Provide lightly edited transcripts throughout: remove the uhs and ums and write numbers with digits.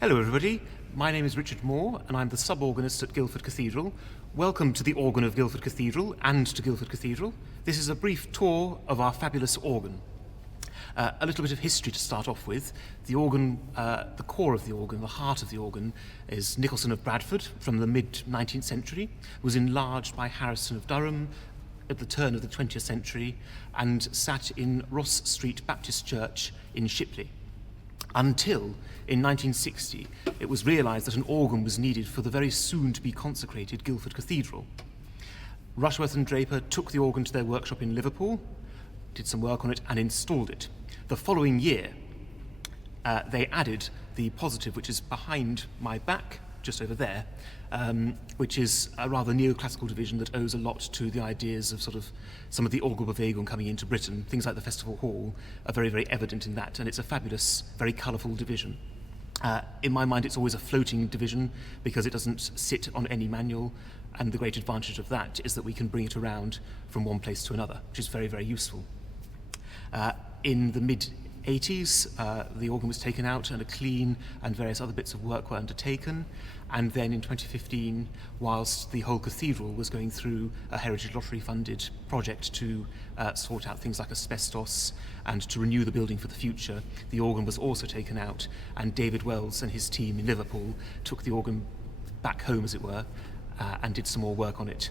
Hello everybody, my name is Richard Moore and I'm the Sub Organist at Guildford Cathedral. Welcome to the organ of Guildford Cathedral and to Guildford Cathedral. This is a brief tour of our fabulous organ. A little bit of history to start off with. The organ, the core of the organ, the heart of the organ, is Nicholson of Bradford from the mid-19th century. It was enlarged by Harrison of Durham at the turn of the 20th century and sat in Ross Street Baptist Church in Shipley. Until, in 1960, it was realised that an organ was needed for the very soon-to-be consecrated Guildford Cathedral. Rushworth and Draper took the organ to their workshop in Liverpool, did some work on it, and installed it. The following year, they added the positive, which is behind my back, just over there, which is a rather neoclassical division that owes a lot to the ideas of sort of some of the Orgelbewegung coming into Britain. Things like the Festival Hall are very, very evident in that, and it's a fabulous, very colourful division. In my mind, it's always a floating division because it doesn't sit on any manual, and the great advantage of that is that we can bring it around from one place to another, which is very, very useful. In the mid-80s, the organ was taken out and a clean and various other bits of work were undertaken. And then in 2015, whilst the whole cathedral was going through a Heritage Lottery-funded project to sort out things like asbestos and to renew the building for the future, the organ was also taken out, and David Wells and his team in Liverpool took the organ back home, as it were, and did some more work on it,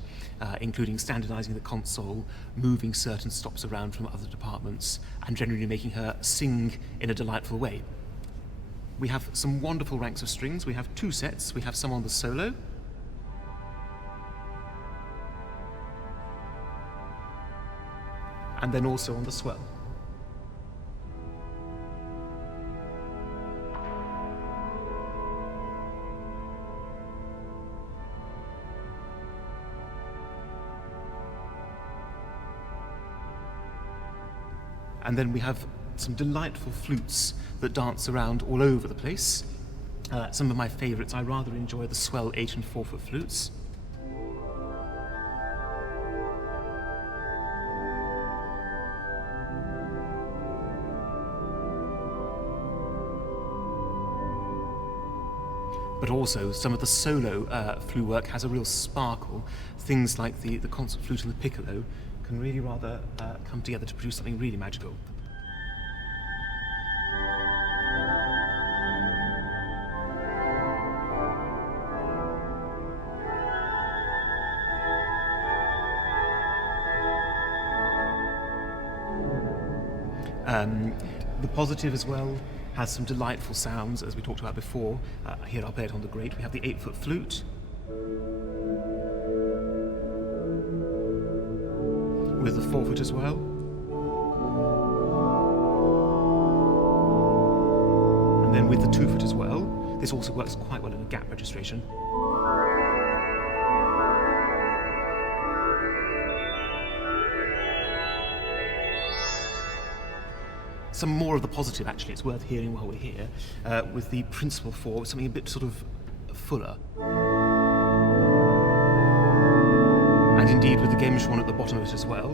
including standardising the console, moving certain stops around from other departments, and generally making her sing in a delightful way. We have some wonderful ranks of strings. We have two sets. We have some on the solo, and then also on the swell. And then we have some delightful flutes that dance around all over the place. Some of my favourites, I rather enjoy the swell 8 and 4 foot flutes. But also some of the solo flute work has a real sparkle. Things like the concert flute and the piccolo can really rather come together to produce something really magical. The positive as well has some delightful sounds, as we talked about before. Here I'll play it on the grate. We have the 8 foot flute, with the 4 foot as well. And then with the 2 foot as well. This also works quite well in a gap registration. Some more of the positive, actually, it's worth hearing while we're here, with the principal 4, something a bit sort of fuller. And indeed with the Gemschorn at the bottom of it as well.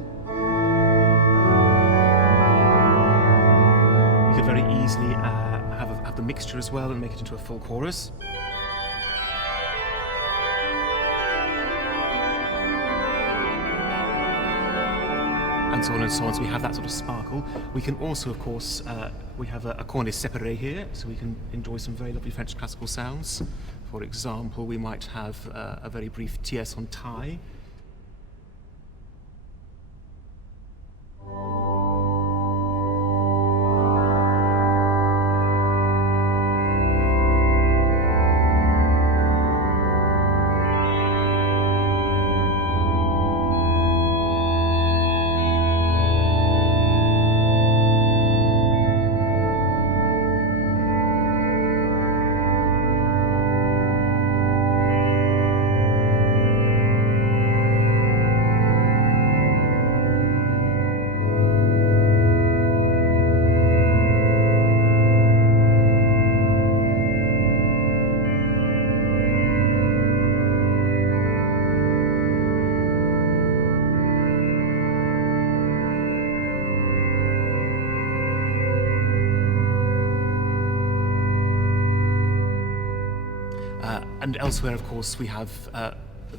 We could very easily have the mixture as well and make it into a full chorus. And so on and so on, so we have that sort of sparkle. We can also, of course, we have a cornet séparé here, so we can enjoy some very lovely French classical sounds. For example, we might have a very brief Tierce on taille. And elsewhere, of course, we have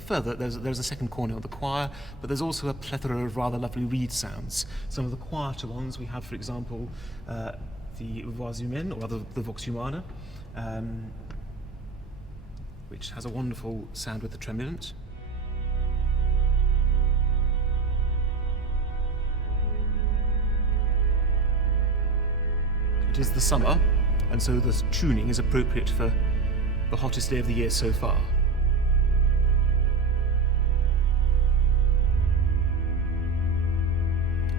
further, there's a second corner of the choir, but there's also a plethora of rather lovely reed sounds. Some of the quieter ones we have, for example, the voix humaine, or rather the vox humana, which has a wonderful sound with the tremulant. It is the summer, and so the tuning is appropriate for the hottest day of the year so far.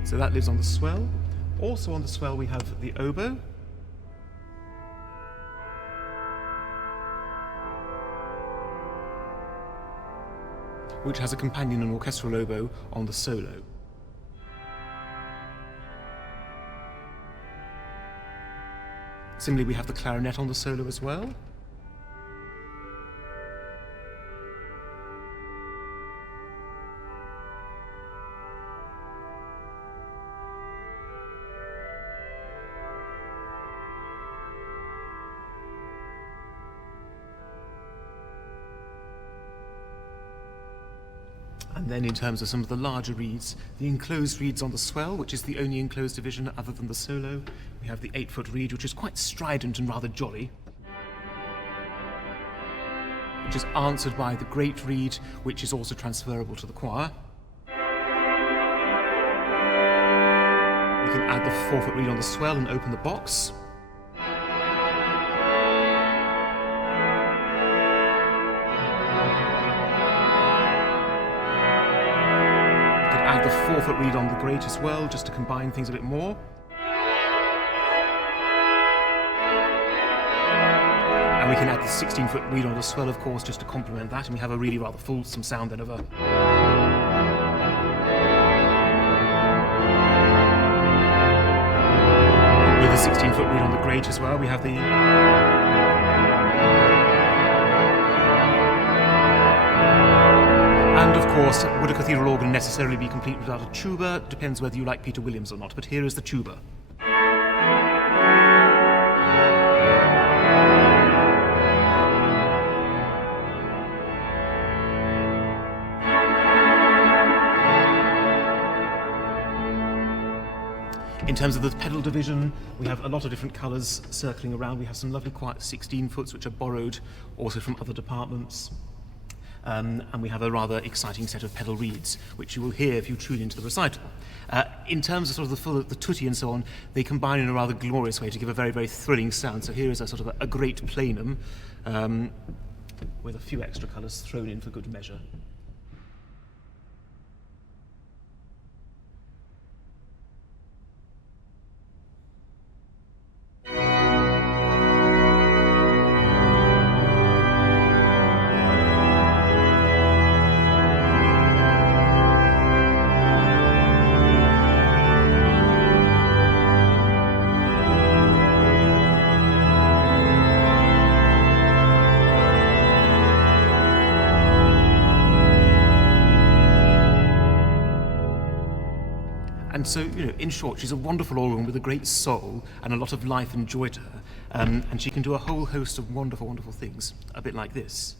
So that lives on the swell. Also on the swell we have the oboe, which has a companion and orchestral oboe on the solo. Similarly, we have the clarinet on the solo as well. And then in terms of some of the larger reeds, the enclosed reeds on the swell, which is the only enclosed division other than the solo. We have the 8-foot reed, which is quite strident and rather jolly, which is answered by the great reed, which is also transferable to the choir. We can add the 4-foot reed on the swell and open the box. Add the 4-foot reed on the grate as well, just to combine things a bit more. And we can add the 16-foot reed on the swell, of course, just to complement that, and we have a really rather fulsome sound then of a... With the 16-foot reed on the grate as well, we have the... And of course, would a cathedral organ necessarily be complete without a tuba? Depends whether you like Peter Williams or not, but here is the tuba. In terms of the pedal division, we have a lot of different colours circling around. We have some lovely quiet 16-foots which are borrowed also from other departments. And we have a rather exciting set of pedal reeds, which you will hear if you tune into the recital. In terms of sort of the tutti and so on, they combine in a rather glorious way to give a very, very thrilling sound. So here is a sort of a great plenum with a few extra colours thrown in for good measure. And so, in short, she's a wonderful organ with a great soul and a lot of life and joy to her. And she can do a whole host of wonderful, wonderful things, a bit like this.